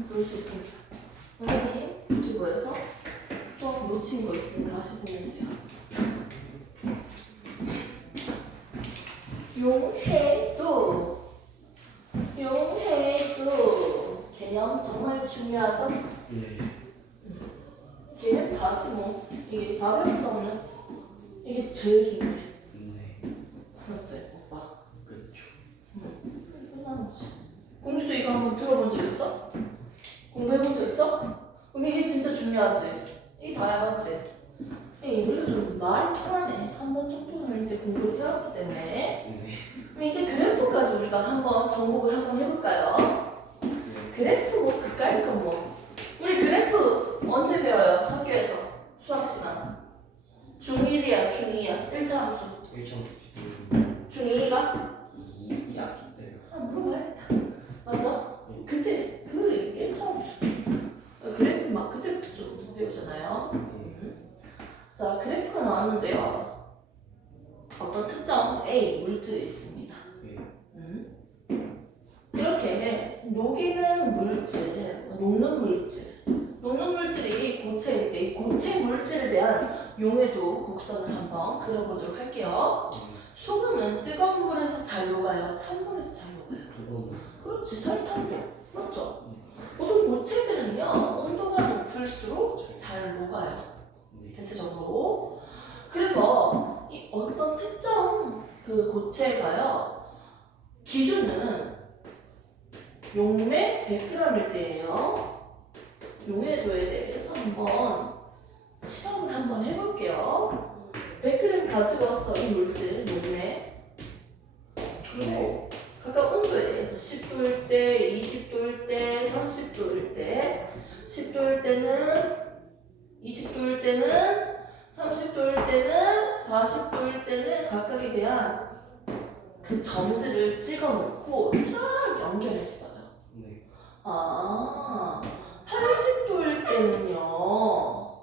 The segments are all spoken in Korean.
볼 수 있습니다. 선생님 유튜브에서 수업 놓친 거 있으면 다시 보면 돼요. 용해도 개념 정말 중요하죠? 네. 개념 다지 뭐. 이게 다 배울 수 없는 이게 제일 중요해. 네. 맞지 오빠? 그렇죠. 끝나는 거지. 공주도 이거 한번 들어본 적 있어? 공부해본 적 있어? 그럼 이게 진짜 중요하지. 이게 다야 맞지? 우리가 좀 말이 통하네. 한 번 정도는 이제 공부를 해왔기 때문에. 네. 그럼 이제 그래프까지 우리가 한번 정복을 한번 해볼까요? 그래프 뭐 그까이 거 뭐. 우리 그래프 언제 배워요? 학교에서 수학 시간. 중1이야 중2야 1차 함수. 1점 중2가 2학기 때요. 물어봐야겠다. 맞죠? 그때 그 1차 함수. 그래프 막 그때부터 좀 배우잖아요. 자, 그래프가 나왔는데요. 어떤 특정 A 물질이 있습니다. 이렇게 녹이는 물질, 녹는 물질이 고체일 때 이 고체 물질에 대한 용해도 곡선을 한번 그려보도록 할게요. 소금은 뜨거운 물에서 잘 녹아요? 찬 물에서 잘 녹아요? 그렇지, 설탕도 맞죠? 보통 고체들은요 온도가 높을수록 잘 녹아요. 대체적으로. 그래서 이 어떤 특정 그 고체가요 기준은 용매 100g일 때예요. 용해도에 대해서 한번 실험을 한번 해볼게요. 100g 가지고 와서 이 물질 용매 그리고 각각 온도에 대해서 10도일 때, 20도일 때, 30도일 때 10도일 때는 20도일 때는 30도일 때는 40도일 때는 각각에 대한 그 점들을 찍어놓고 쫙 연결했어요. 네. 아, 80도일 때는요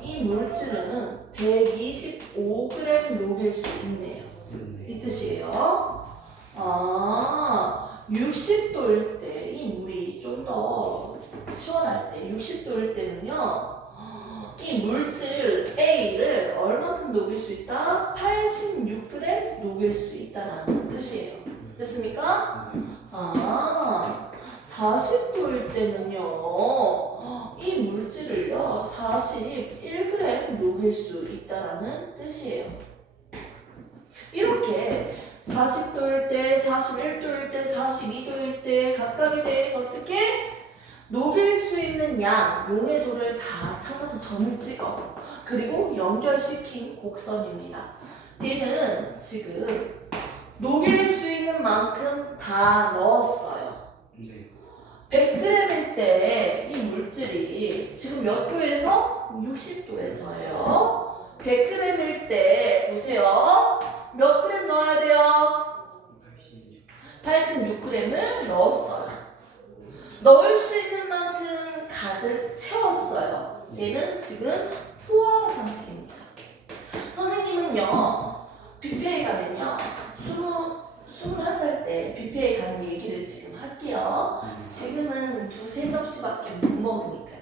이 물질은 125g 녹일 수 있네요. 이 뜻이에요. 아, 60도일 때 이 물이 좀 더 시원할 때 60도일 때는요 이 물질 A를 얼마큼 녹일 수 있다? 86g 녹일 수 있다는 뜻이에요. 됐습니까? 아, 40도일 때는요 이 물질을요 41g 녹일 수 있다는 뜻이에요. 이렇게 40도일 때, 41도일 때, 42도일 때 각각에 대해서 어떻게 녹일 수 있는 양, 용해도를 다 찾아서 점을 찍어 그리고 연결시킨 곡선입니다. 얘는 지금 녹일 수 있는 만큼 다 넣었어요. 네. 100g일 때 이 물질이 지금 몇 도에서? 60도에서예요. 100g일 때 보세요. 몇 그램 넣어야 돼요? 86g을 넣었어요. 넣을 수 있는 만큼 가득 채웠어요. 얘는 지금 포화 상태입니다. 선생님은요 뷔페에 가면요 21살 때 뷔페에 가는 얘기를 지금 할게요. 지금은 2-3접시밖에 못 먹으니까요.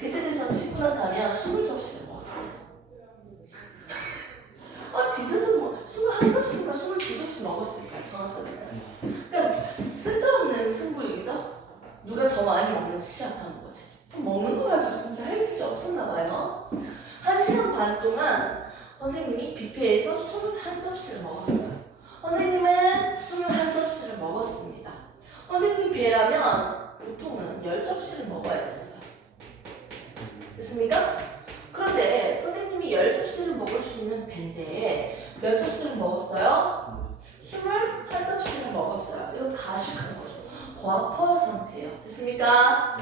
그때 돼서 친구랑 가면 20접시를 먹었어요. 디저트 뭐 21접시인가 22접시 먹었을까요? 정확하게. 그러니까 쓸데없는 승부이죠? 누가 더 많이 먹는지 시합하는 거지. 먹는 거 가지고 진짜 할 짓이 없었나 봐요. 1시간 반 동안 선생님이 뷔페에서 21접시를 먹었어요. 선생님은 21접시를 먹었습니다. 선생님 배라면 보통은 10접시를 먹어야 됐어요. 됐습니까? 그런데 선생님이 10접시를 먹을 수 있는 배인데 몇 접시를 먹었어요? 21접시를 먹었어요. 이건 가식한 거죠. 과포화 상태예요. 됐습니까?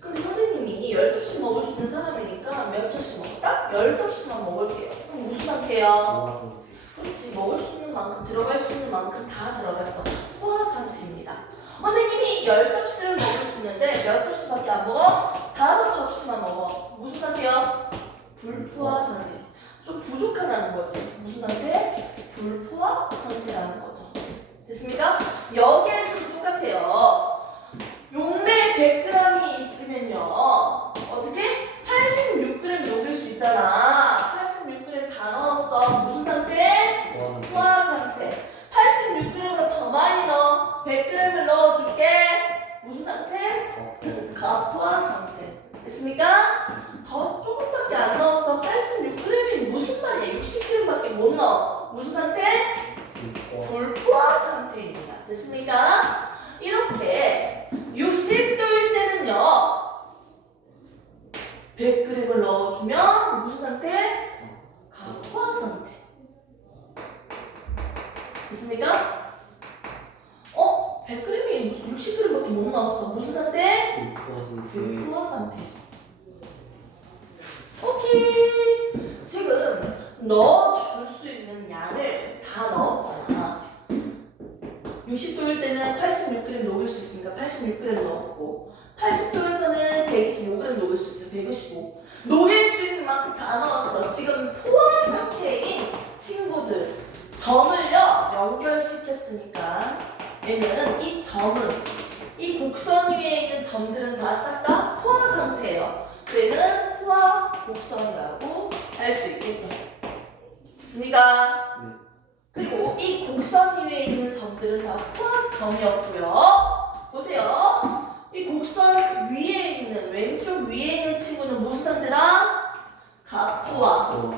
근데 선생님이 10접시 먹을 수 있는 사람이니까 몇 접시 먹었다? 10접시만 먹을게요. 그럼 무슨 상태예요? 그렇지. 먹을 수 있는 만큼, 들어갈 수 있는 만큼 다 들어갔어. 포화 상태입니다. 선생님이 10접시를 먹을 수 있는데 몇 접시밖에 안 먹어? 5접시만 먹어. 무슨 상태야? 불포화 상태. 좀 부족하다는 거지. 무슨 상태? 불포화 상태라는 거죠. 됐습니까? 여기에서도 똑같아요. 100g을 넣어줄게. 무슨 상태? 가포화 상태. 됐습니까? 더 조금밖에 안 넣었어. 86g이 무슨 말이야? 60g밖에 못 넣어. 무슨 상태? 불포화 상태입니다. 됐습니까? 이렇게 60도일 때는요 100g을 넣어주면 무슨 상태? 가포화 상태. 됐습니까? 100g이 무슨 60g밖에 못 나왔어. 무슨 상태? 불포화 상태. 오케이. 지금 넣어줄 수 있는 양을 다 넣었잖아. 60도일 때는 86g 녹일 수 있으니까 86g 넣었고 80도에서는 125g 녹일 수 있어요. 125. 녹일 수 있는 만큼 다 넣었어. 지금 포화 상태인 친구들 점을요 연결시켰으니까 얘는 이 점은 이 곡선 위에 있는 점들은 다 싹 다 포화 상태예요. 얘는 포화 곡선이라고 할 수 있겠죠. 됐습니까? 네. 그리고 이 곡선 위에 있는 점들은 다 포화점이었고요. 보세요. 이 곡선 위에 있는 왼쪽 위에 있는 친구는 무슨 상태다? 가포화.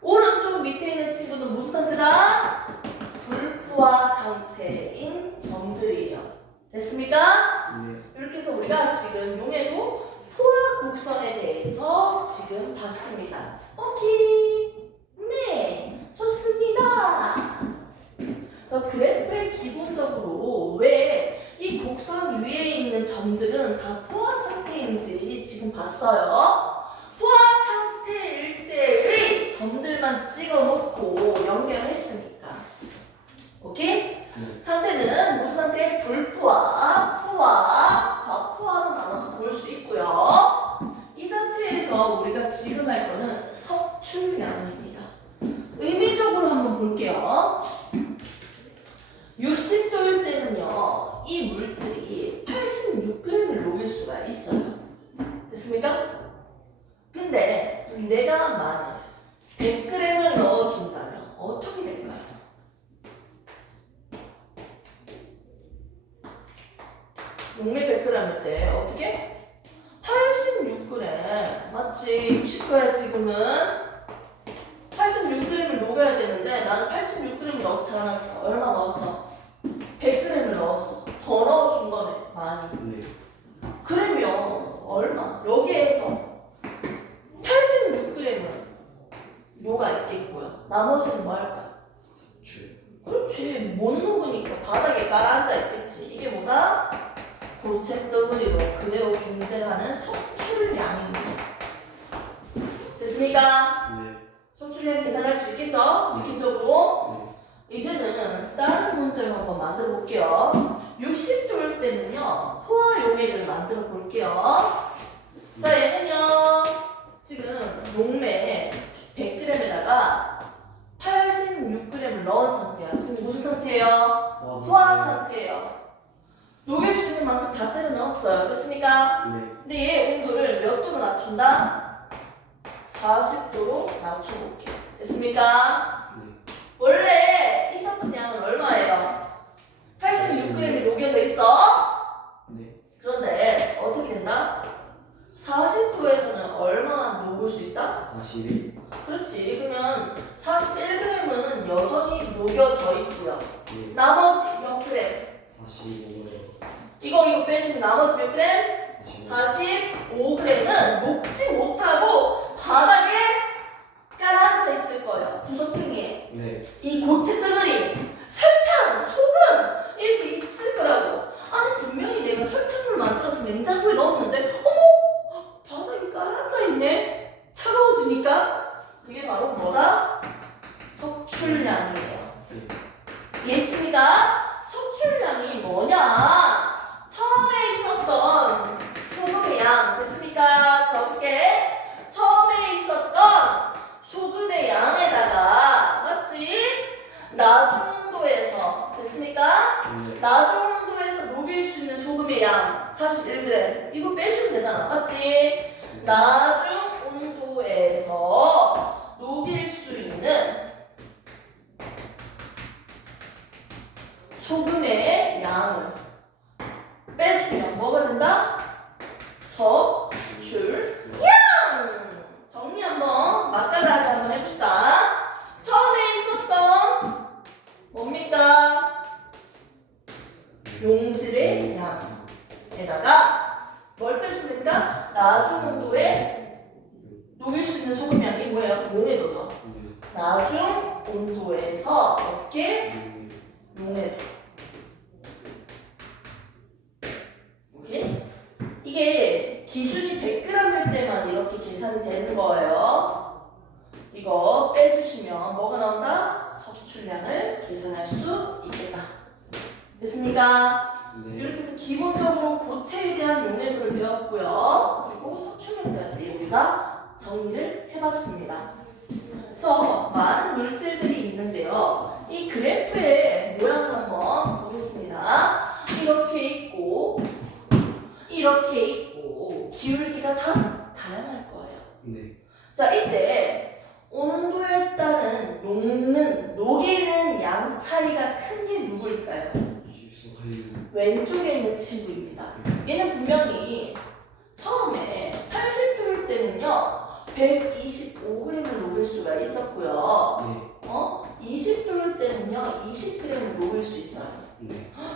오른쪽 밑에 있는 친구는 무슨 상태다? 불포화 상태인 점들이에요. 됐습니까? 네. 이렇게 해서 우리가 지금 용해도 포화 곡선에 대해서 지금 봤습니다. 오케이. 네. 좋습니다. 그래서 그래프의 기본적으로 왜 이 곡선 위에 있는 점들은 다 포화 상태인지 지금 봤어요. 포화 상태일 때의 점들만 찍어놓고 연결했으니까. 오케이? 네. 상태는 무슨 상태? 불포화, 포화, 과포화로 나눠서 볼 수 있고요. 이 상태에서 우리가 지금 할 거는 석출량입니다. 의미적으로 한번 볼게요. 60도일 때는요, 이 물질이 86g을 녹일 수가 있어요. 됐습니까? 근데 내가 만약 100g을 넣어준다면 어떻게 될까요? 용매 100g일 때 어떻게? 86g 맞지? 60도야 지금은 86g을 녹여야 되는데 나는 86g 넣지 않았어. 얼마 넣었어? 100g을 넣었어. 더 넣어준 거네 많이. 네. 그러면 얼마? 여기에서 86g은 녹아 있겠고요. 나머지는 뭐 할까요? 석출. 그렇지. 못 녹으니까 바닥에 깔아앉아 있겠지. 이게 뭐다? 고체 더블이로 그대로 존재하는 석출량입니다. 됐습니까? 네. 석출량 계산할 수 있겠죠? 느낌적으로. 네. 이제는 다른 문제를 한번 만들어 볼게요. 60도일 때는요, 포화 용액을 만들어 볼게요. 자, 얘는요, 지금 용매 100g에다가 86g을 넣은 상태야. 지금 무슨 상태예요? 포화 상태예요. 녹일 수 있는 만큼 다 때려 넣었어요. 됐습니까? 네. 근데 얘 온도를 몇 도로 낮춘다? 40도로 낮춰볼게요. 됐습니까? 네. 원래 있었던 양은 얼마예요? 86g이 녹여져 있어. 네. 그런데 어떻게 된다? 40도에서는 얼마나 녹을 수 있다? 41. 그렇지. 그러면 41g은 여전히 녹여져 있고요. 네. 나머지 몇 그램? 45에. 이거 빼주면 나머지 몇 그램? 45g은 녹지 못하고 바닥에 깔아앉아 있을 거예요. 구석탱이에. 네. 이 고체 덩어리, 설탕, 소금 이렇게 있을 거라고. 아니 분명히 내가 설탕을 만들어서 냉장고에 넣었는데 어머! 바닥에 깔아앉아 있네? 차가워지니까? 그게 바로 뭐다? 석출량이에요. 네. 이해했습니까? 석출량이 뭐냐? 처음에 있었던 소금의 양 됐습니까? 적을게. 처음에 있었던 소금의 양에다가 맞지? 낮은 온도에서 됐습니까? 네. 낮은 온도에서 녹일 수 있는 소금의 양 41g 이거 빼주면 되잖아. 맞지? 낮은 온도에서 녹일 수 있는 소금의 양 용질의 양에다가 뭘 빼주면 됩니까? 낮은 온도에 녹일 수 있는 소금 양이 뭐예요? 용해도죠. 낮은 온도에서 어떻게? 용해도. 오케이? 이게 기준이 100g일 때만 이렇게 계산이 되는 거예요. 이거 빼주시면 뭐가 나온다? 섭출량을 계산할 수 있겠다. 됐습니까? 이렇게 해서 기본적으로 고체에 대한 용해도를 배웠고요. 그리고 섭출량까지 우리가 정리를 해봤습니다. 그래서 많은 물질들이 있는데요. 이 그래프의 모양을 한번 보겠습니다. 이렇게 있고 이렇게 있고 기울기가 다 다양할 거예요. 네. 자, 이때 온도에 따른 녹이는 양 차이가 큰 게 누구일까요? 왼쪽에 있는 친구입니다. 얘는 분명히 처음에 80도일 때는요 125g을 녹일 수가 있었고요. 20도일 때는요 20g을 녹일 수 있어요.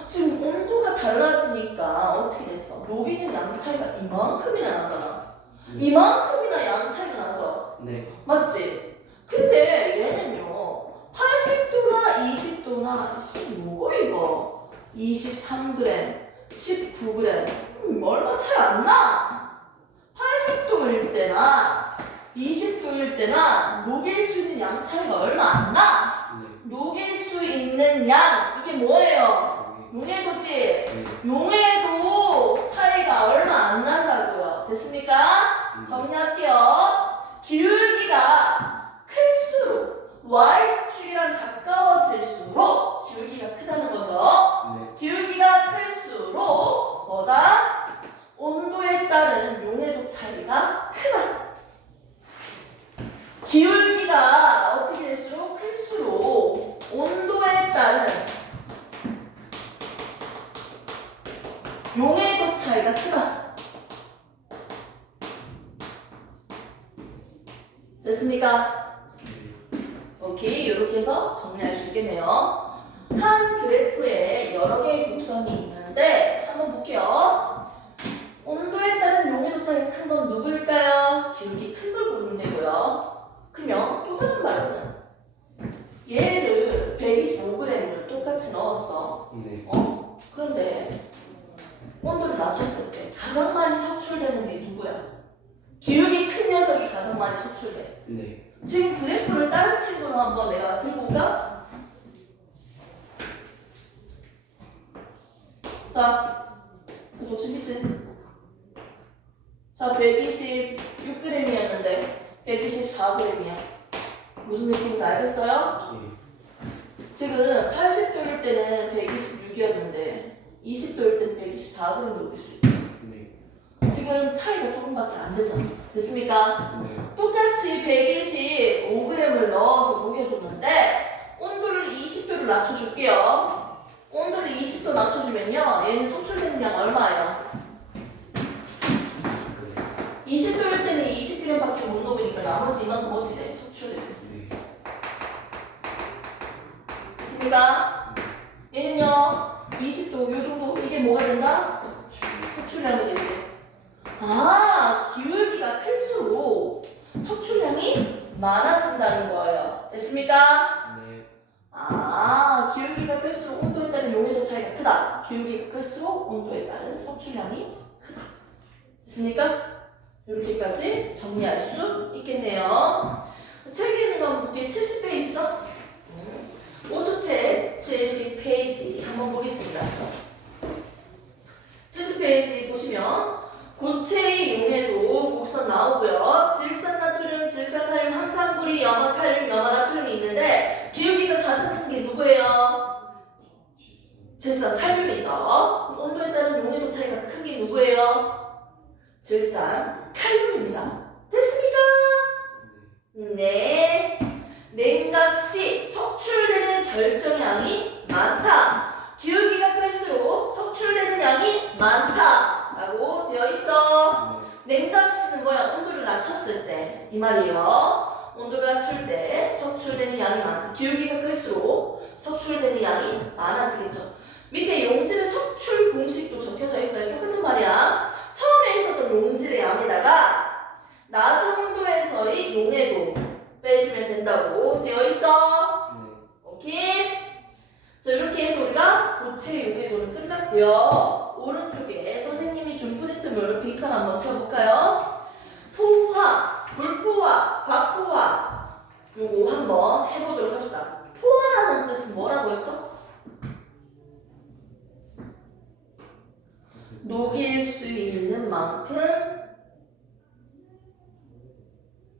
지금 온도가 달라지니까 어떻게 됐어? 녹이는 양 차이가 이만큼이나 나잖아. 이만큼이나 양 차이가 나죠? 네. 맞지? 근데 얘는요 80도나 20도나 뭐고 이거 23g, 19g 얼마 차이 안 나. 80도일 때나 20도일 때나 녹일 수 있는 양 차이가 얼마 안 나. 녹일 수 있는 양 이게 뭐예요? 용해도지? 용해도 차이가 얼마 안 난다고요. 됐습니까? 정리할게요. 기울기가 클수록 Y축이랑 가까워질수록 기울기가 크다는 거죠. 기울기가 클수록 뭐다? 온도에 따른 용해도 차이가 크다. 기울기가 어떻게 될수록 클수록 온도에 따른 용해도 차이가 크다. 됐습니까? 오케이, 이렇게 해서 정리할 수 있겠네요. 한 그래프에 여러 개의 곡선이 있는데 한번 볼게요. 온도에 따른 용해도 차이가 큰 건 누구일까요? 기울기 큰 걸 고르면 되고요. 그러면 또 다른 말로는 얘를 125g을 똑같이 넣었어. 그런데 온도를 낮췄을 때 가장 많이 소출되는 게 누구야? 기울기 큰 녀석이 가장 많이 소출돼. 지금 그래프를 다른 친구로 한번 내가 들고 올까? 자, 이거 재밌지? 자, 126g이었는데 124g이야. 무슨 느낌인지 알겠어요? 지금 80도일 때는 126이었는데 20도일 때는 124g을 녹일 수 있다. 지금 차이가 조금밖에 안 되잖아. 됐습니까? 똑같이 125g을 넣어서 녹여줬는데 온도를 20도를 낮춰줄게요. 온도를 20도 낮춰주면요 얘는 소출되는 양 얼마예요? 20도일 때는 20g밖에 못 녹으니까 나머지 이만큼 어떻게 돼? 소출되지. 됐습니까? 얘는요 20도 요 정도 이게 뭐가 된다? 소출량이 되지. 아, 기울기가 클수록 섭출량이 많아진다는 거예요. 됐습니까? 아, 기울기가 클수록 온도에 따른 용해도 차이가 크다. 기울기가 클수록 온도에 따른 섭출량이 크다. 됐습니까? 이렇게까지 정리할 수 있겠네요. 책에 있는 건 볼게요. 70페이지죠? 오토책 70페이지 한번 보겠습니다. 70페이지 보시면 고체의 용해도 곡선 나오고요. 질산나트륨, 질산칼륨, 항산구리, 염화칼륨, 염화나트륨이 있는데 기울기가 가장 큰 게 누구예요? 질산칼륨이죠. 온도에 따른 용해도 차이가 큰 게 누구예요? 질산칼륨입니다. 됐습니까? 네. 냉각시 석출되는 결정량이 많다. 기울기가 클수록 석출되는 양이 많다 라고 되어 있죠. 냉각시는 뭐야? 온도를 낮췄을 때 이 말이에요. 온도를 낮출 때 석출되는 양이 많다. 기울기가 클수록 석출되는 양이 많아지겠죠. 밑에 용질의 공식도 적혀져 있어요. 똑같은 말이야. 처음에 있었던 용질의 양에다가 낮은 온도에서의 용해도 빼주면 된다고 되어 있죠? 네. 오케이? 자, 이렇게 해서 우리가 고체 용해도는 끝났고요. 오른쪽에 선생님이 준 프린트물 빈칸 한번 채워볼까요? 포화, 불포화, 과포화 요거 한번 해보도록 합시다. 포화라는 뜻은 뭐라고 했죠? 녹일 수 있는 만큼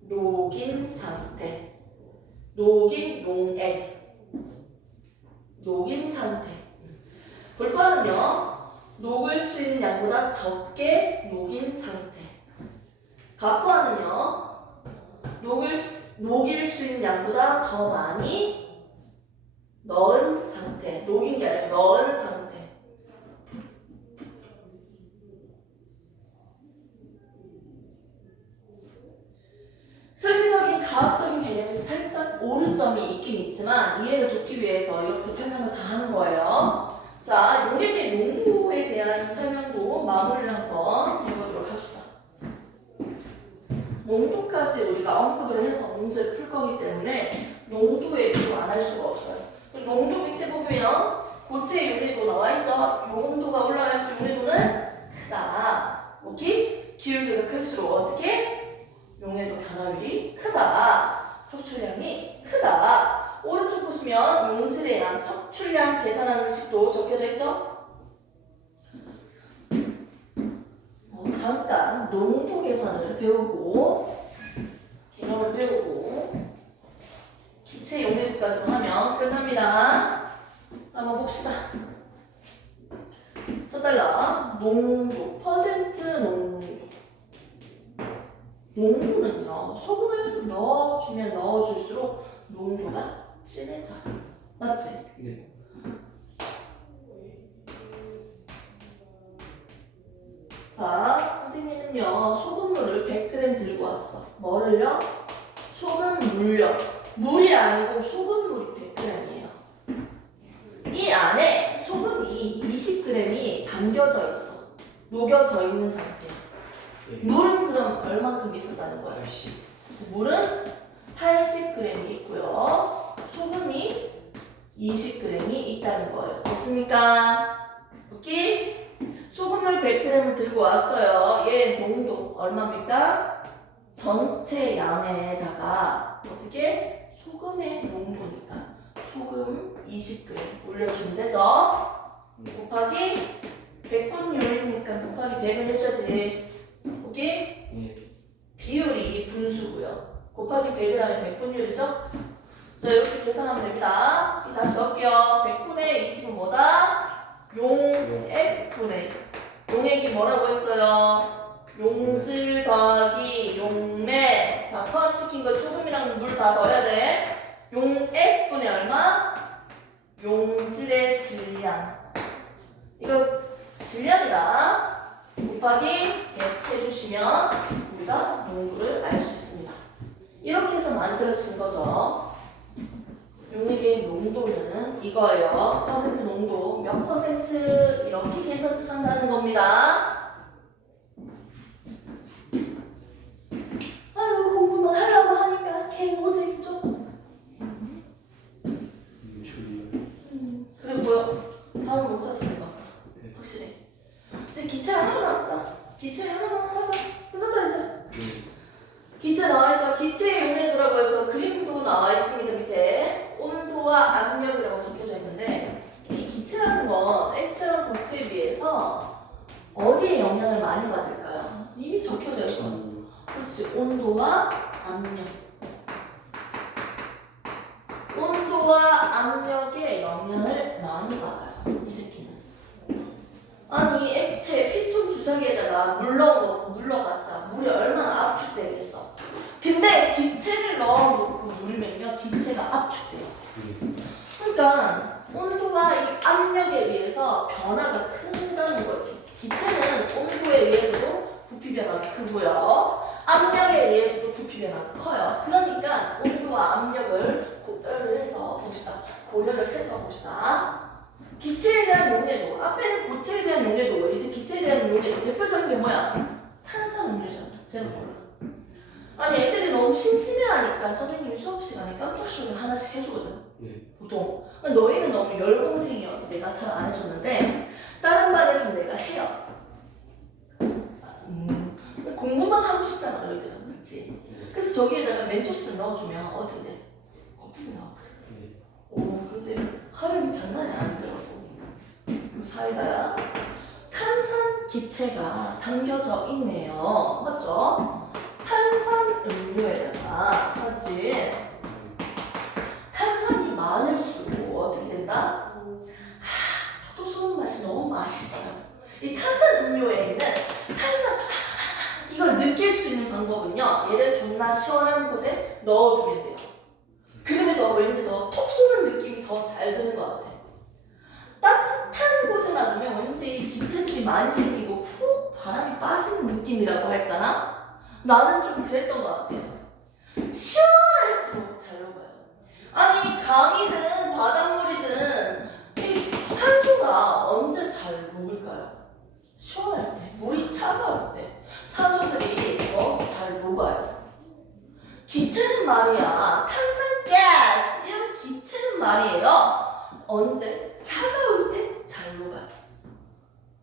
녹인 상태, 녹인 용액, 녹인 상태. 불포화는요, 녹을 수 있는 양보다 적게 녹인 상태. 과포화는요, 녹일 수 있는 양보다 더 많이 넣은 상태. 녹인 게 아니라 넣은 상태. 실질적인 과학적인 개념에서 살짝 오류점이 있긴 있지만 이해를 돕기 위해서 이렇게 설명을 다 하는 거예요. 자, 용액의 농도에 대한 설명도 마무리를 한번 해보도록 합시다. 농도까지 우리가 언급을 해서 문제를 풀 거기 때문에 농도에 비교 안 할 수가 없어요. 농도 밑에 보면 고체 용해도 나와 있죠. 용도가 올라갈수록 용해도는 크다. 오케이? 기울기가 클수록 어떻게? 용해도 변화율이 크다. 섭출량이 크다. 오른쪽 보시면 용질의 양, 섭출량 계산하는 식도 적혀져 있죠? 잠깐 농도 계산을 배우고 개념을 배우고 기체 용해도까지 하면 끝납니다. 자, 한번 봅시다. 쳐달라. 농도, 퍼센트 농도. 농도는요, 소금을 넣어주면 넣어줄수록 농도가 진해져요. 맞지? 네. 자, 선생님은요, 소금물을 100g 들고 왔어. 뭐를요? 소금물요. 물이 아니고 소금물이 100g이에요. 이 안에 소금이 20g이 담겨져 있어. 녹여져 있는 상태. 네. 물은 그럼 얼만큼 있었다는 거야? 80. 그래서 물은 80g이 있고요. 소금이 20g이 있다는 거예요. 됐습니까? 오케이? 소금을 100g을 들고 왔어요. 얘 농도 얼마입니까? 전체 양에다가 어떻게? 소금의 농도니까 소금 20g 올려주면 되죠? 곱하기 100분율이니까 곱하기 100을 해줘야지. 오케이? 네. 비율이 분수고요. 곱하기 100을 하면 100분율이죠? 자, 이렇게 계산하면 됩니다. 다시 넣을게요. 100분의 20은 뭐다? 용액분의. 용액이 뭐라고 했어요? 용질 더하기 용매. 다 포함시킨 거 소금이랑 물 다 넣어야 돼. 용액분의 얼마? 용질의 질량. 이거 질량이다. 곱하기 100 해주시면 우리가 농도를 알 수 있습니다. 이렇게 해서 만들어진 거죠. 용액의 농도는 이거예요. 퍼센트 농도 몇 퍼센트 이렇게 계산한다는 겁니다. 아이고 공부만 하려고 하니까 개노잼이죠. 그리고요 잠을 못 잤어 내가. 네. 확실히. 이제 기체 하나만 남았다. 기체 하나만 하자. 끝났다 이제. 네. 기체 나와있죠. 기체의 용해도라고 해서 그림도 나와 있습니다. 밑에 온도와 압력이라고 적혀져 있는데 이 기체라는 건 액체랑 고체에 비해서 어디에 영향을 많이 받을까요? 이미 적혀져 있죠. 그렇지. 온도와 압력. 온도와 압력에 영향을 많이 받아요. 이 새끼는. 아니 액체 피스톤 주사기에다가 물 넣어놓고 눌러봤자 물이 얼마나 압축되겠어. 근데 기체를 넣어놓고 누르면요 기체가 압축돼요. 그러니까 온도와 이 압력에 의해서 변화가 큰다는 거지. 기체는 온도에 의해서도 부피 변화가 크고요. 압력에 의해서도 부피 변화가 커요. 그러니까 온도와 압력을 고려를 해서 봅시다. 기체에 대한 용해도, 앞에는 고체에 대한 용해도 있는데 그 대표적인 게 뭐야? 탄산음료잖아. 제로콜라. 아니 애들이 너무 심심해하니까 선생님이 수업 시간에 깜짝 쇼를 하나씩 해주거든. 보통. 너희는 너무 열공생이어서 내가 잘 안 해줬는데 다른 반에서 내가 해요. 공부만 하고 싶잖아 너희들은. 그치? 그래서 저기에다가 멘토스 넣어주면 어떻게 돼? 커피가 나오거든. 오 근데 화력이 장난이 아니더라고. 사이다야. 탄산 기체가 담겨져 있네요. 맞죠? 탄산 음료에다가 맞지? 탄산이 많을수록 어떻게 된다? 토도 쏘는 맛이 너무 맛있어요. 이 탄산 음료에 있는 탄산 이걸 느낄 수 있는 방법은요. 얘를 존나 시원한 곳에 넣어두면 돼요. 그러면 너 왠지 더 톡 쏘는 느낌이 더 잘 드는 것 같아. 따뜻한 곳에 놔두면 왠지 기체들이 많이 생기고 푹 바람이 빠지는 느낌이라고 할까나? 나는 좀 그랬던 것 같아요. 시원할수록 잘 녹아요. 아니 강이든 바닷물이든 이 산소가 언제 잘 녹을까요? 시원할 때, 물이 차가울 때 산소들이 더 잘 녹아요. 기체는 말이야 탄산가스 이런 기체는 말이에요. 언제? 차가울 때 잘 녹아요.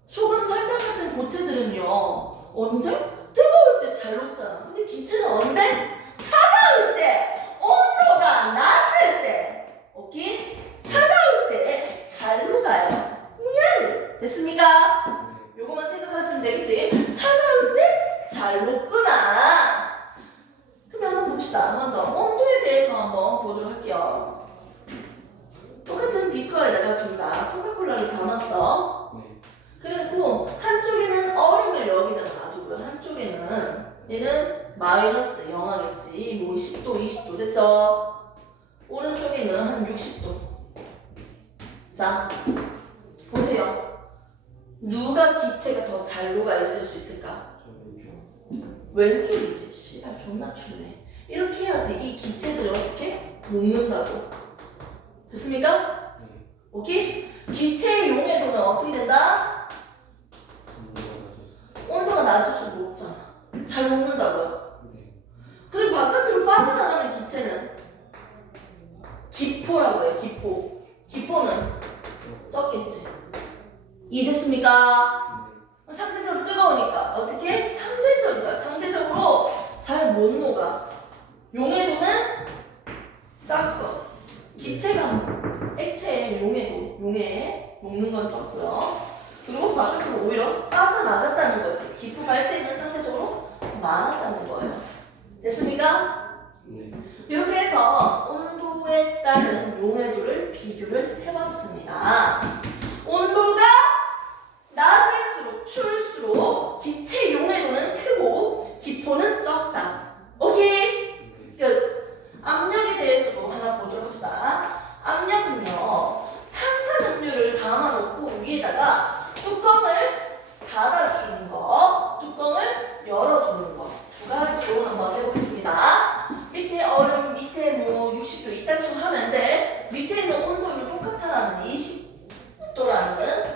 소금, 설탕 같은 고체들은요 언제? 뜨거울 때 잘 녹잖아. 근데 기체는 언제? 차가울 때, 온도가 낮을 때, 오케이? 차가울 때 잘 녹아요. 됐습니까? 요거만 생각하시면 되겠지? 차가울 때 잘 녹구나. 그럼 한번 봅시다. 먼저 온도에 대해서 한번 보도록 할게요. 똑같은 비커에다가 둘 다 코카콜라를 담았어. 그리고 한쪽에는 얼음을 여기다가 놔두고요. 한쪽에는 얘는 마이너스 영하겠지. 뭐 10도, 20도 됐죠? 오른쪽에는 한 60도. 자, 보세요. 누가 기체가 더 잘 녹아 있을 수 있을까? 왼쪽이지. 씨발 존나 춥네. 이렇게 해야지 이 기체들을 어떻게 녹는다고. 됐습니까? 오케이? 기체의 용해도는 어떻게 된다? 온도가 낮을수록 높잖아. 잘 녹는다고요. 그리고 바깥으로 빠져나가는 기체는 기포라고 해요. 기포. 기포는 적겠지. 이해됐습니까? 상대적으로 뜨거우니까 어떻게? 상대적으로 잘 못 녹아. 용해도는 작고 기체가 액체의 용해 녹는 건 적고요. 그리고 바깥으로 오히려 빠져나갔다는 거지. 기포 발생은 상대적으로 많았다는 거예요. 됐습니까? 이렇게 해서 온도에 따른 용해도를 비교를 해봤습니다. 온도가 낮을수록 추울수록 기체 용해도는 크고 기포는 적다. 오케이? 끝. 압력에 대해서도 하나 보도록 합시다. 압력은요, 탄산음료를 담아놓고 위에다가 뚜껑을 닫아주는 거, 뚜껑을 열어두는 거. 두 가지로 한번 해보겠습니다. 밑에 얼음, 밑에 뭐 60도 이딴 식으로 하면 돼. 밑에 있는 온도는 똑같아라는 20도라는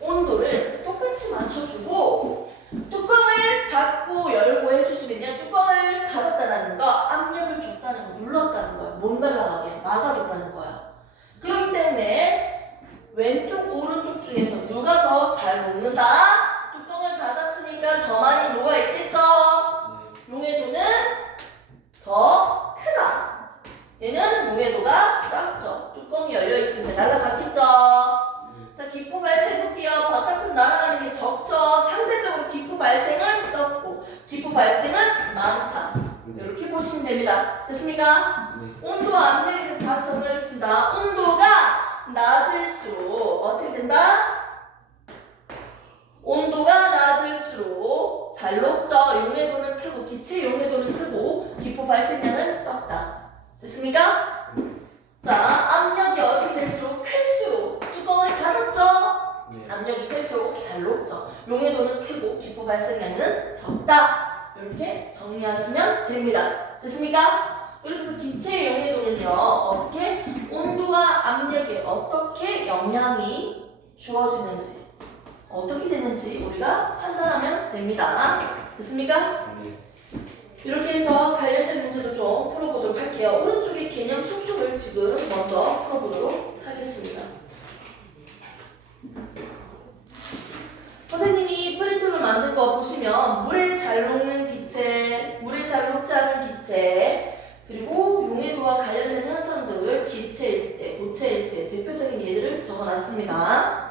온도를 똑같이 맞춰주고 뚜껑을 닫고 열고 해주시면요. 뚜껑을 닫았다는 거, 압력을 줬다는 거, 눌렀다는 거예요. 못 날아가게 막아뒀다는 거예요. 그렇기 때문에 왼쪽, 오른쪽 중에서 누가 더 잘 녹는다? 뚜껑을 닫았으니까 더 많이 녹아있겠죠? 용해도는 더 크다. 얘는 용해도가 작죠. 뚜껑이 열려있으면 날아갔겠죠? 자, 기포 발생 볼게요. 바깥으로 날아가는 게 적죠. 상대적으로 기포 발생은 적고 기포 발생은 많다. 이렇게 보시면 됩니다. 됐습니까? 온도와 압력에 다시 정리하겠습니다. 온도가 낮을수록 어떻게 된다? 온도가 낮을수록 잘 녹죠. 용해도는 크고 기체 용해도는 크고 기포 발생량은 적다. 됐습니까? 자, 압력이 어떻게 될수록 클수록 뚜껑을 닫았죠? 압력이 클수록 잘 녹죠. 용해도는 크고 기포 발생량은 적다. 이렇게 정리하시면 됩니다. 됐습니까? 이렇게 해서 기체의 용해도는요, 어떻게? 온도와 압력에 어떻게 영향이 주어지는지, 어떻게 되는지 우리가 됩니다. 됐습니까? 네. 이렇게 해서 관련된 문제도 좀 풀어보도록 할게요. 오른쪽에 개념 속속을 지금 먼저 풀어보도록 하겠습니다. 선생님이 프린트를 만든 거 보시면 물에 잘 녹는 기체, 물에 잘 녹지 않은 기체, 그리고 용해도와 관련된 현상들을 기체일 때, 고체일 때 대표적인 예들을 적어놨습니다.